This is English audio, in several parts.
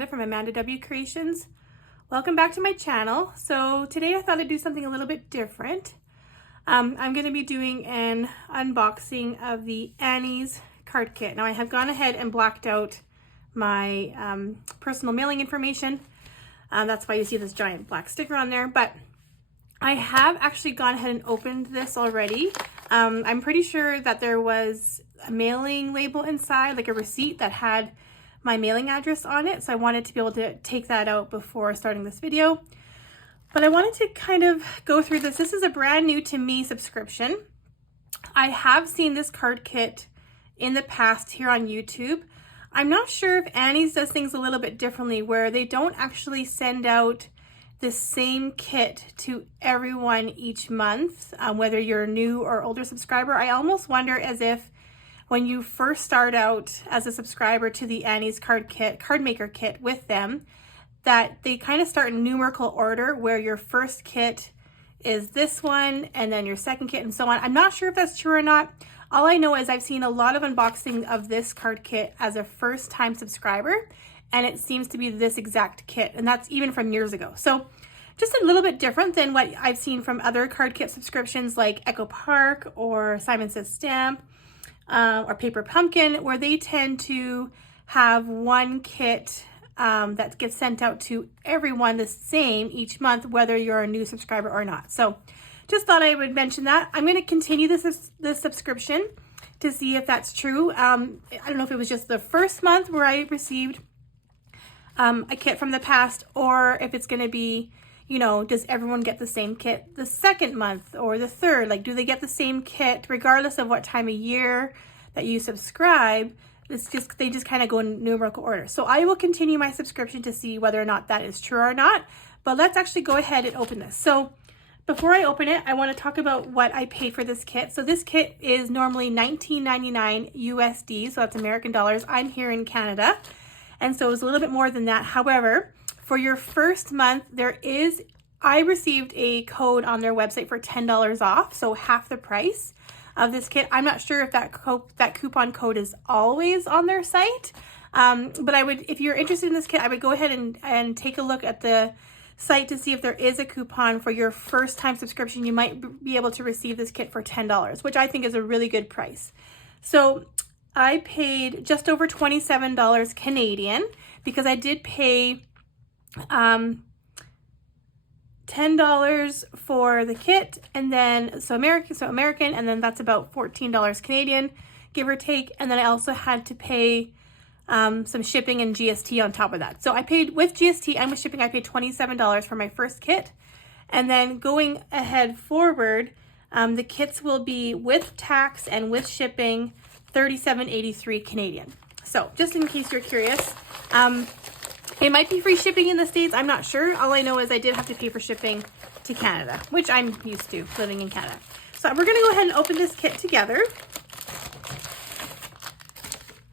Amanda from Amanda W Creations. Welcome back to my channel. So today I thought I'd do something a little bit different. I'm going to be doing an unboxing of the Annie's card kit. Now I have gone ahead and blacked out my personal mailing information. That's why you see this giant black sticker on there, but I have actually gone ahead and opened this already. I'm pretty sure that there was a mailing label inside, like a receipt that had my mailing address on it. So I wanted to be able to take that out before starting this video. But I wanted to kind of go through this. This is a brand new to me subscription. I have seen this card kit in the past here on YouTube. I'm not sure if Annie's does things a little bit differently where they don't actually send out the same kit to everyone each month, whether you're a new or older subscriber. I almost wonder as if when you first start out as a subscriber to the Annie's Cardmaker Kit with them, that they kind of start in numerical order where your first kit is this one and then your second kit and so on. I'm not sure if that's true or not. All I know is I've seen a lot of unboxing of this card kit as a first time subscriber, and it seems to be this exact kit, and that's even from years ago. So just a little bit different than what I've seen from other card kit subscriptions like Echo Park or Simon Says Stamp or Paper Pumpkin, where they tend to have one kit that gets sent out to everyone the same each month, whether you're a new subscriber or not. So just thought I would mention that. I'm going to continue this subscription to see if that's true. I don't know if it was just the first month where I received a kit from the past, or if it's going to be, you know, does everyone get the same kit the second month or the third? Like, do they get the same kit regardless of what time of year that you subscribe? They just kind of go in numerical order. So I will continue my subscription to see whether or not that is true or not. But let's actually go ahead and open this. So before I open it, I want to talk about what I paid for this kit. So this kit is normally $19.99 USD, so that's American dollars. I'm here in Canada, and so it was a little bit more than that. However, for your first month, I received a code on their website for $10 off, so half the price of this kit. I'm not sure if that coupon code is always on their site, but if you're interested in this kit, I would go ahead and take a look at the site to see if there is a coupon for your first time subscription. You might be able to receive this kit for $10, which I think is a really good price. So I paid just over $27 Canadian because I did pay $10 for the kit, and then so American, and then that's about $14 Canadian, give or take. And then I also had to pay some shipping and GST on top of that. So I paid with GST and with shipping, I paid $27 for my first kit. And then going ahead forward, the kits will be with tax and with shipping $37.83 Canadian. So just in case you're curious, it might be free shipping in the States. I'm not sure. All I know is I did have to pay for shipping to Canada, which I'm used to living in Canada. So we're going to go ahead and open this kit together.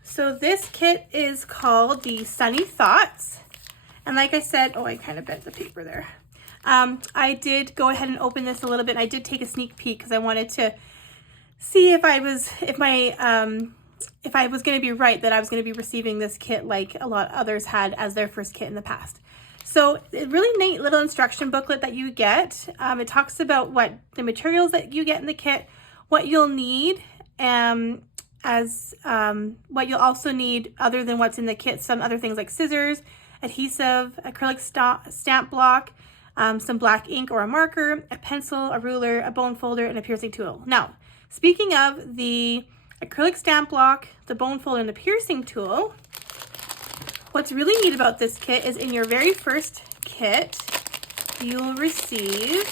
So this kit is called the Sunny Thoughts. And like I said, oh, I kind of bent the paper there. I did go ahead and open this a little bit. I did take a sneak peek because I wanted to see if I was going to be right, that I was going to be receiving this kit like a lot of others had as their first kit in the past. So a really neat little instruction booklet that you get. It talks about what the materials that you get in the kit, what you'll need, what you'll also need other than what's in the kit, some other things like scissors, adhesive, acrylic stamp block, some black ink or a marker, a pencil, a ruler, a bone folder, and a piercing tool. Now, speaking of the acrylic stamp block, the bone folder, and the piercing tool, what's really neat about this kit is in your very first kit, you'll receive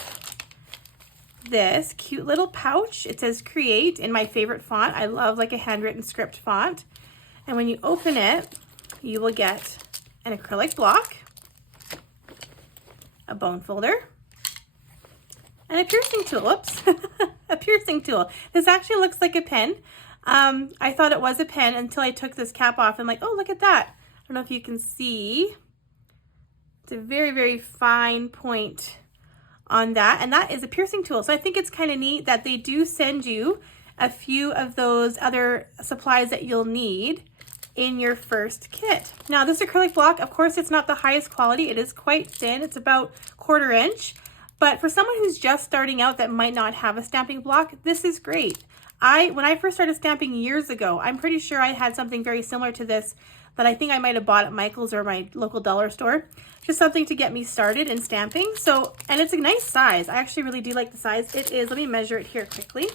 this cute little pouch. It says Create in my favorite font. I love like a handwritten script font. And when you open it, you will get an acrylic block, a bone folder, and a piercing tool. Oops, a piercing tool. This actually looks like a pen. I thought it was a pen until I took this cap off and like, oh, look at that. I don't know if you can see. It's a very, very fine point on that, and that is a piercing tool. So I think it's kind of neat that they do send you a few of those other supplies that you'll need in your first kit. Now this acrylic block, of course, it's not the highest quality. It is quite thin. It's about 1/4 inch. But for someone who's just starting out that might not have a stamping block, this is great. When I first started stamping years ago, I'm pretty sure I had something very similar to this that I think I might have bought at Michael's or my local dollar store. Just something to get me started in stamping. So, and it's a nice size. I actually really do like the size. It is, let me measure it here quickly.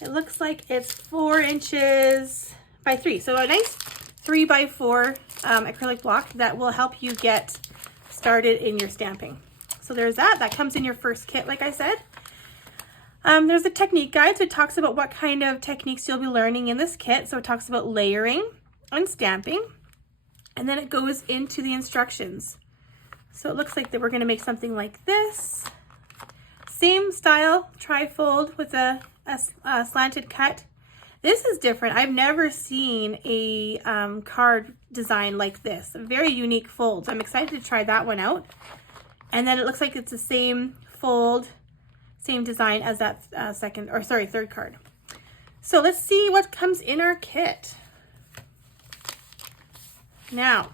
It looks like it's 4 inches by 3. So a nice 3 by 4 acrylic block that will help you get started in your stamping. So there's that. That comes in your first kit, like I said. There's a technique guide, so it talks about what kind of techniques you'll be learning in this kit. So it talks about layering and stamping, and then it goes into the instructions. So it looks like that we're going to make something like this. Same style, trifold with a slanted cut. This is different. I've never seen a card design like this. A very unique fold. So I'm excited to try that one out. And then it looks like it's the same fold, same design as that third card. So let's see what comes in our kit. Now,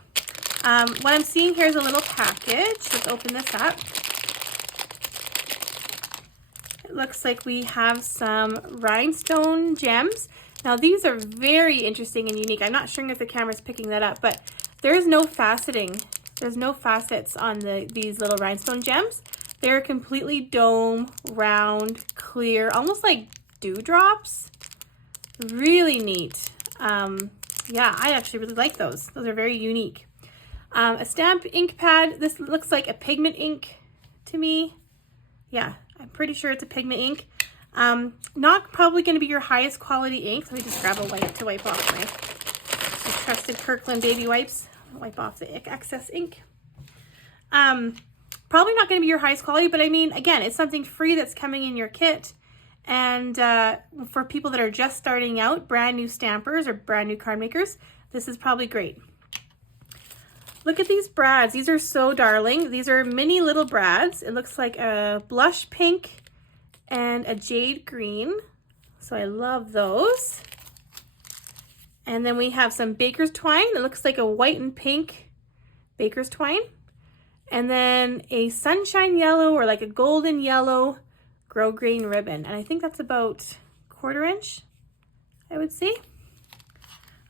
what I'm seeing here is a little package. Let's open this up. It looks like we have some rhinestone gems. Now these are very interesting and unique. I'm not sure if the camera's picking that up, but there's no faceting. There's no facets on these little rhinestone gems. They're completely dome, round, clear, almost like dewdrops. Really neat. Yeah, I actually really like those. Those are very unique. A stamp ink pad. This looks like a pigment ink to me. Yeah, I'm pretty sure it's a pigment ink. Not probably going to be your highest quality ink. Let me just grab a wipe to wipe off my trusted Kirkland baby wipes. Wipe off the excess ink. Probably not going to be your highest quality, but I mean, again, it's something free that's coming in your kit. And for people that are just starting out, brand new stampers or brand new card makers, this is probably great. Look at these brads. These are so darling. These are mini little brads. It looks like a blush pink and a jade green. So I love those. And then we have some baker's twine. It looks like a white and pink baker's twine. And then a sunshine yellow or like a golden yellow grosgrain ribbon. And I think that's about 1/4 inch, I would say.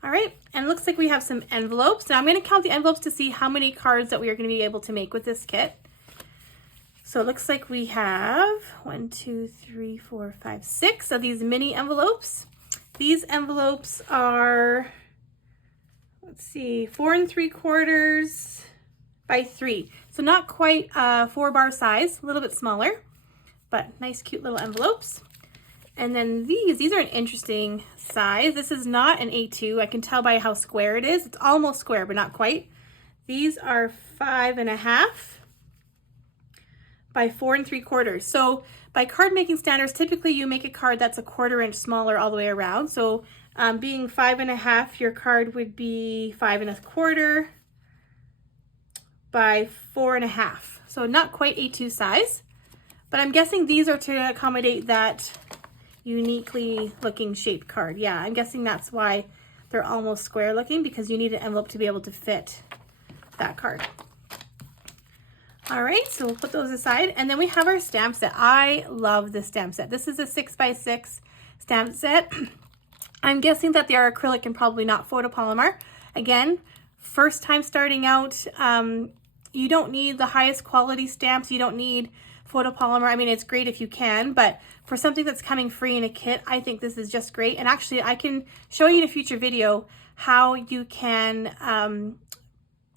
All right, and it looks like we have some envelopes. Now I'm going to count the envelopes to see how many cards that we are going to be able to make with this kit. So it looks like we have 1, 2, 3, 4, 5, 6 of these mini envelopes. These envelopes are, let's see, 4 3/4 by 3. So not quite 4-bar size, a little bit smaller, but nice, cute little envelopes. And then these are an interesting size. This is not an A2. I can tell by how square it is. It's almost square, but not quite. These are 5.5 by 4 3/4. So by card making standards, typically you make a card that's 1/4 inch smaller all the way around. So being 5.5, your card would be 5 1/4 by 4.5. So not quite A2 size, but I'm guessing these are to accommodate that uniquely looking shaped card. Yeah, I'm guessing that's why they're almost square looking, because you need an envelope to be able to fit that card. All right, so we'll put those aside. And then we have our stamp set. I love this stamp set. This is a 6x6 stamp set. I'm guessing that they are acrylic and probably not photopolymer. Again, first time starting out, you don't need the highest quality stamps. You don't need photopolymer. I mean, it's great if you can, but for something that's coming free in a kit, I think this is just great. And actually, I can show you in a future video how you can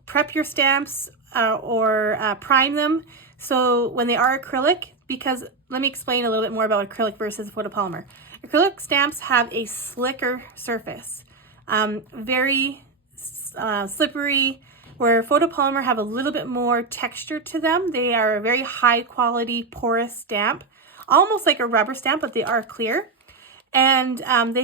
prep your stamps or prime them so when they are acrylic, because let me explain a little bit more about acrylic versus photopolymer. Acrylic stamps have a slicker surface, very slippery, where photopolymer have a little bit more texture to them. They are a very high quality porous stamp, almost like a rubber stamp, but they are clear. And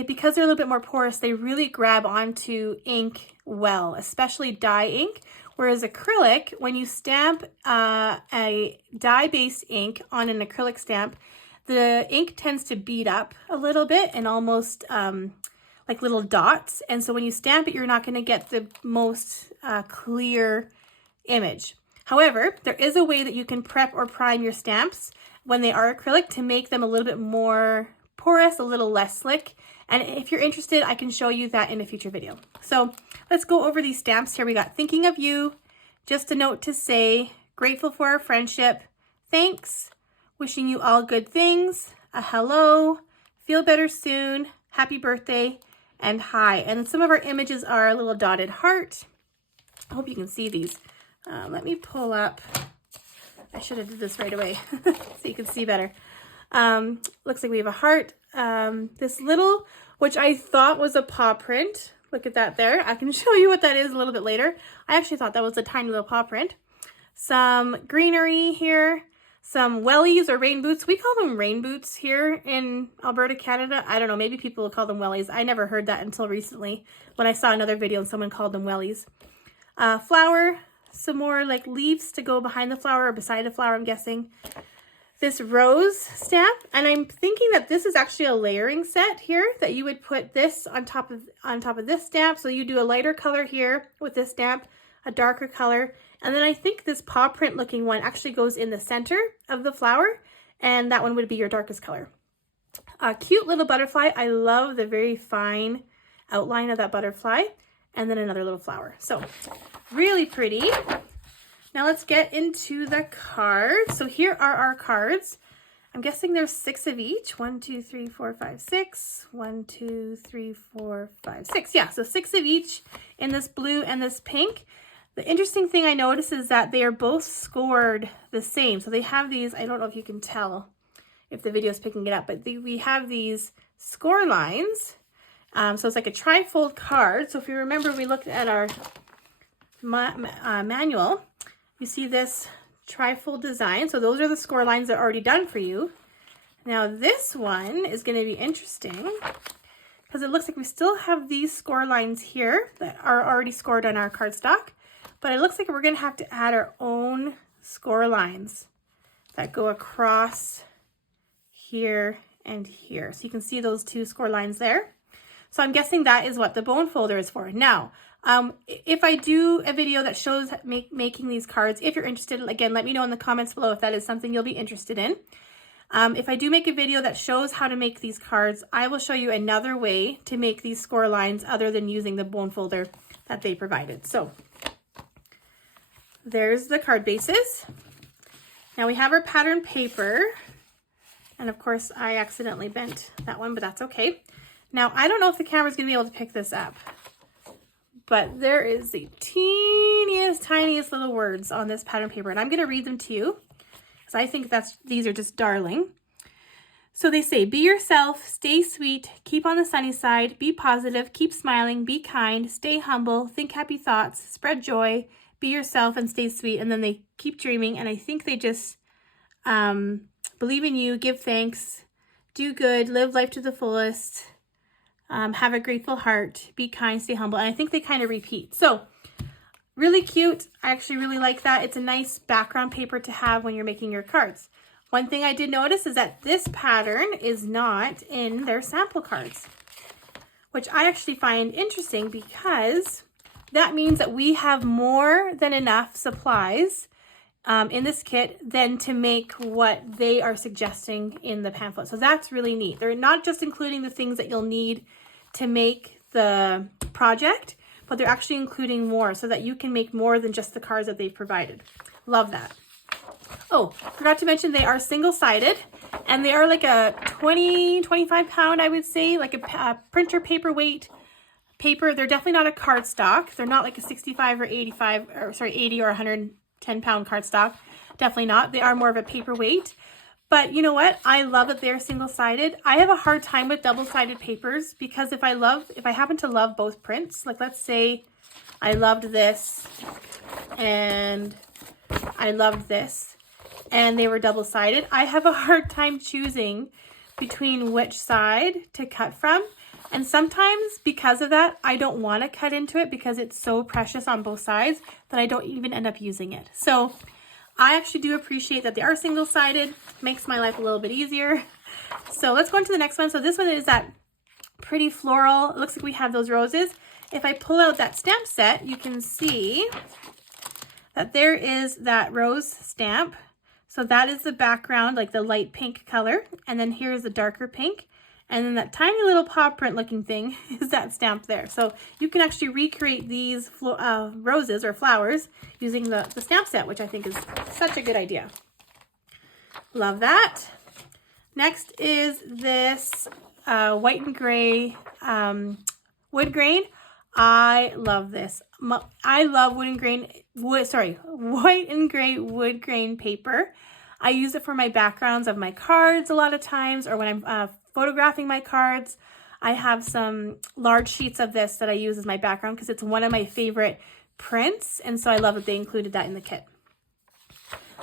because they're a little bit more porous, they really grab onto ink well, especially dye ink. Whereas acrylic, when you stamp a dye-based ink on an acrylic stamp, the ink tends to bead up a little bit and almost like little dots. And so when you stamp it, you're not going to get the most clear image. However, there is a way that you can prep or prime your stamps when they are acrylic to make them a little bit more porous, a little less slick. And if you're interested, I can show you that in a future video. So let's go over these stamps here. We got thinking of you, just a note to say, grateful for our friendship, thanks, wishing you all good things, a hello, feel better soon, happy birthday, and hi. And some of our images are a little dotted heart. I hope you can see these. Let me pull up. I should have did this right away so you can see better. Looks like we have a heart. This little, which I thought was a paw print. Look at that there. I can show you what that is a little bit later. I actually thought that was a tiny little paw print. Some greenery here. Some wellies or rain boots. We call them rain boots here in Alberta, Canada. I don't know, maybe people will call them wellies. I never heard that until recently when I saw another video and someone called them wellies. Flower, some more like leaves to go behind the flower or beside the flower, I'm guessing. This rose stamp, and I'm thinking that this is actually a layering set here, that you would put this on top of this stamp. So you do a lighter color here with this stamp, a darker color. And then I think this paw print looking one actually goes in the center of the flower, and that one would be your darkest color. A cute little butterfly. I love the very fine outline of that butterfly, and then another little flower. So really pretty. Now let's get into the cards. So here are our cards. I'm guessing there's 6 of each. 1, 2, 3, 4, 5, 6. 1, 2, 3, 4, 5, 6. Yeah, so 6 of each in this blue and this pink. The interesting thing I noticed is that they are both scored the same. So they have these, I don't know if you can tell if the video is picking it up, but we have these score lines. So it's like a tri-fold card. So if you remember, we looked at our manual. You see this tri-fold design. So those are the score lines that are already done for you. Now this one is going to be interesting because it looks like we still have these score lines here that are already scored on our cardstock. But it looks like we're going to have to add our own score lines that go across here and here. So you can see those 2 score lines there. So I'm guessing that is what the bone folder is for. Now, if I do a video that shows making these cards, if you're interested, again, let me know in the comments below if that is something you'll be interested in. If I do make a video that shows how to make these cards, I will show you another way to make these score lines other than using the bone folder that they provided. So there's the card bases. Now we have our pattern paper. And of course I accidentally bent that one, but that's okay. Now I don't know if the camera's gonna be able to pick this up, but there is the teeniest, tiniest little words on this pattern paper. And I'm gonna read them to you because I think these are just darling. So they say, be yourself, stay sweet, keep on the sunny side, be positive, keep smiling, be kind, stay humble, think happy thoughts, spread joy, be yourself and stay sweet. And then they keep dreaming. And I think they just believe in you, give thanks, do good, live life to the fullest, have a grateful heart, be kind, stay humble. And I think they kind of repeat. So really cute. I actually really like that. It's a nice background paper to have when you're making your cards. One thing I did notice is that this pattern is not in their sample cards, which I actually find interesting because that means that we have more than enough supplies in this kit than to make what they are suggesting in the pamphlet. So that's really neat. They're not just including the things that you'll need to make the project, but they're actually including more so that you can make more than just the cards that they've provided. Love that. Oh, forgot to mention they are single-sided and they are like a 20-25 pound, I would say, like a printer paperweight paper. They're definitely not a cardstock. They're not like a 65 or 85 or sorry 80 or 110 pound cardstock. Definitely not. They are more of a paperweight. But you know what? I love that they're single-sided. I have a hard time with double-sided papers because if I happen to love both prints, like let's say I loved this and I loved this and they were double-sided, I have a hard time choosing between which side to cut from. And sometimes because of that, I don't want to cut into it because it's so precious on both sides that I don't even end up using it. So I actually do appreciate that they are single-sided. Makes my life a little bit easier. So let's go into the next one. So this one is that pretty floral. It looks like we have those roses. If I pull out that stamp set, you can see that there is that rose stamp. So that is the background, like the light pink color. And then here's the darker pink. And then that tiny little paw print looking thing is that stamp there. So you can actually recreate these roses or flowers using the stamp set, which I think is such a good idea. Love that. Next is this white and gray wood grain. I love this. I love white and gray wood grain paper. I use it for my backgrounds of my cards a lot of times, or when I'm photographing my cards. I have some large sheets of this that I use as my background because it's one of my favorite prints, and so I love that they included that in the kit.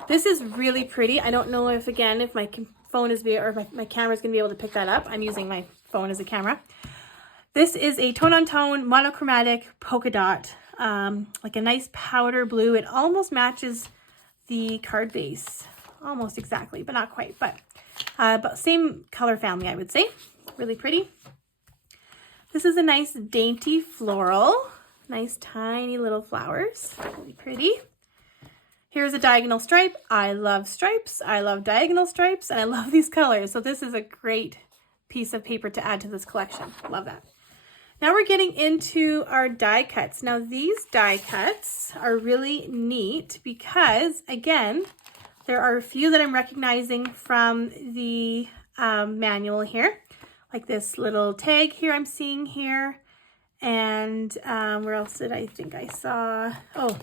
This is really pretty. I don't know if, again, if my phone is my camera is going to be able to pick that up. I'm using my phone as a camera. This is a tone-on-tone monochromatic polka dot, like a nice powder blue. It almost matches the card base, almost exactly, but not quite. But same color family, I would say. Really pretty. This is a nice dainty floral, nice tiny little flowers, really pretty. Here's a diagonal stripe. I love stripes. I love diagonal stripes, and I love these colors. So this is a great piece of paper to add to this collection. Love that. Now we're getting into our die cuts. Now these die cuts are really neat because, again, there are a few that I'm recognizing from the manual here, like this little tag here I'm seeing here. And where else did I think I saw? Oh,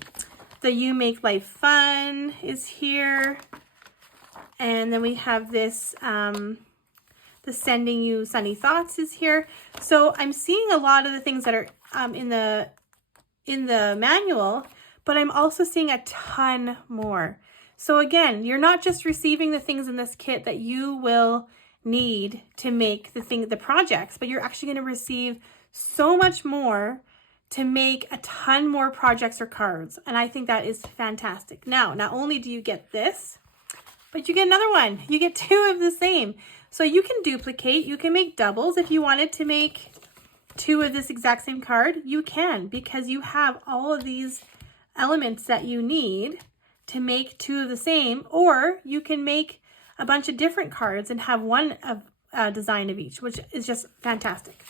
the You Make Life Fun is here. And then we have this, the Sending You Sunny Thoughts is here. So I'm seeing a lot of the things that are in the manual, but I'm also seeing a ton more. So again, you're not just receiving the things in this kit that you will need to make the projects, but you're actually going to receive so much more to make a ton more projects or cards. And I think that is fantastic. Now, not only do you get this, but you get another one. You get two of the same. So you can duplicate, you can make doubles. If you wanted to make two of this exact same card, you can, because you have all of these elements that you need to make two of the same, or you can make a bunch of different cards and have one design of each, which is just fantastic.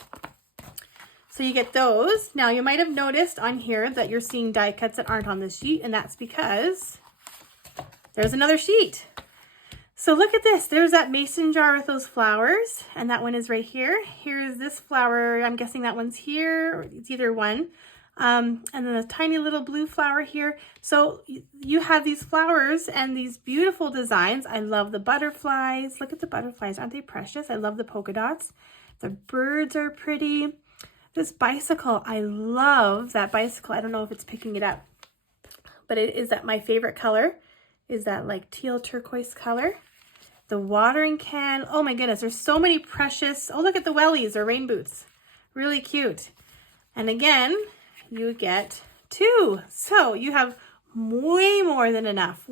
So you get those. Now you might have noticed on here that you're seeing die cuts that aren't on this sheet, and that's because there's another sheet. So look at this. There's that mason jar with those flowers, and that one is right here. Here's this flower. I'm guessing that one's here, or it's either one. And then a tiny little blue flower here. So you have these flowers and these beautiful designs. I love the butterflies. Look at the butterflies. Aren't they precious? I love the polka dots. The birds are pretty. This bicycle, I love that bicycle. I don't know if it's picking it up, but it is that my favorite color is that like teal turquoise color. The watering can. Oh my goodness, there's so many precious. Oh, look at the wellies or rain boots. Really cute. And again, you get two. So you have way more than enough,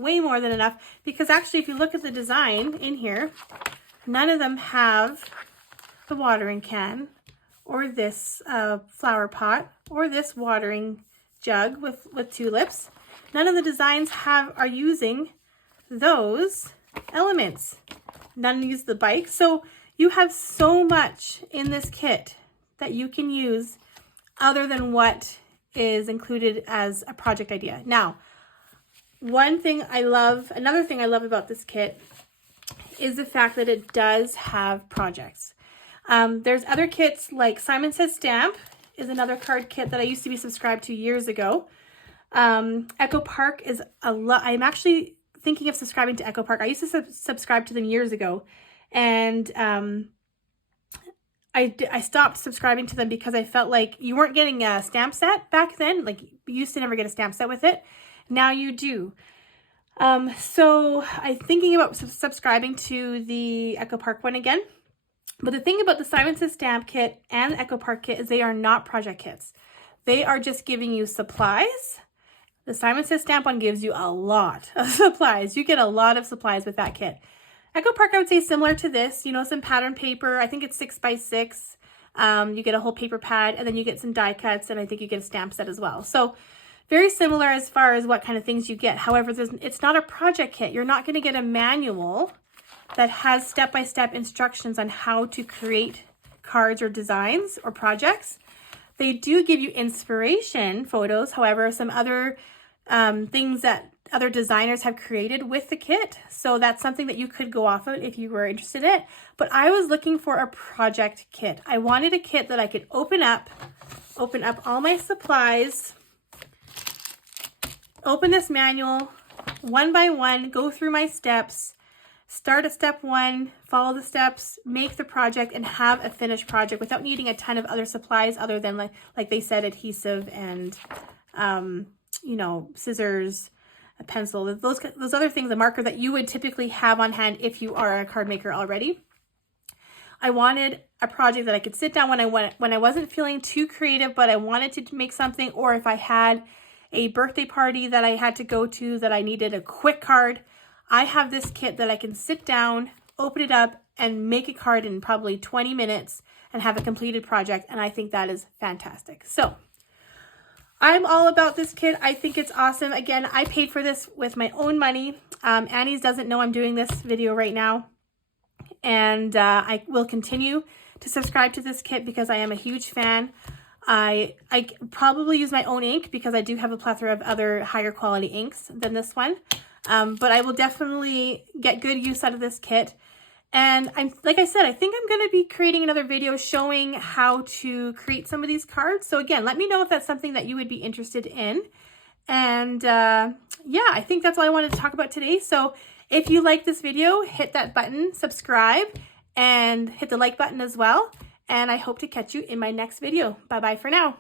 because actually if you look at the design in here, none of them have the watering can or this flower pot or this watering jug with tulips. None of the designs are using those elements. None use the bike. So you have so much in this kit that you can use other than what is included as a project idea. Now, another thing I love about this kit is the fact that it does have projects. There's other kits like Simon Says Stamp is another card kit that I used to be subscribed to years ago. Echo Park is I'm actually thinking of subscribing to Echo Park. I used to subscribe to them years ago, and I stopped subscribing to them because I felt like you weren't getting a stamp set back then. Like, you used to never get a stamp set with it. Now you do. So I'm thinking about subscribing to the Echo Park one again. But the thing about the Simon Says Stamp kit and the Echo Park kit is they are not project kits. They are just giving you supplies. The Simon Says Stamp one gives you a lot of supplies. You get a lot of supplies with that kit. Echo Park, I would say similar to this, you know, some pattern paper. I think it's 6x6. You get a whole paper pad, and then you get some die cuts, and I think you get a stamp set as well. So very similar as far as what kind of things you get. However, it's not a project kit. You're not going to get a manual that has step-by-step instructions on how to create cards or designs or projects. They do give you inspiration photos, however, some other things that other designers have created with the kit. So that's something that you could go off of if you were interested in it. But I was looking for a project kit. I wanted a kit that I could open up all my supplies, open this manual one by one, go through my steps, start at step 1, follow the steps, make the project, and have a finished project without needing a ton of other supplies other than like they said, adhesive and you know, scissors, a pencil, those other things, a marker that you would typically have on hand if you are a card maker already. I wanted a project that I could sit down when I wasn't feeling too creative, but I wanted to make something, or if I had a birthday party that I had to go to that I needed a quick card. I have this kit that I can sit down, open it up, and make a card in probably 20 minutes and have a completed project, and I think that is fantastic. So I'm all about this kit. I think it's awesome. Again, I paid for this with my own money. Annie's doesn't know I'm doing this video right now, and I will continue to subscribe to this kit because I am a huge fan. I probably use my own ink because I do have a plethora of other higher quality inks than this one. But I will definitely get good use out of this kit. And like I said, I think I'm going to be creating another video showing how to create some of these cards. So again, let me know if that's something that you would be interested in. And yeah, I think that's all I wanted to talk about today. So if you like this video, hit that button, subscribe, and hit the like button as well. And I hope to catch you in my next video. Bye-bye for now.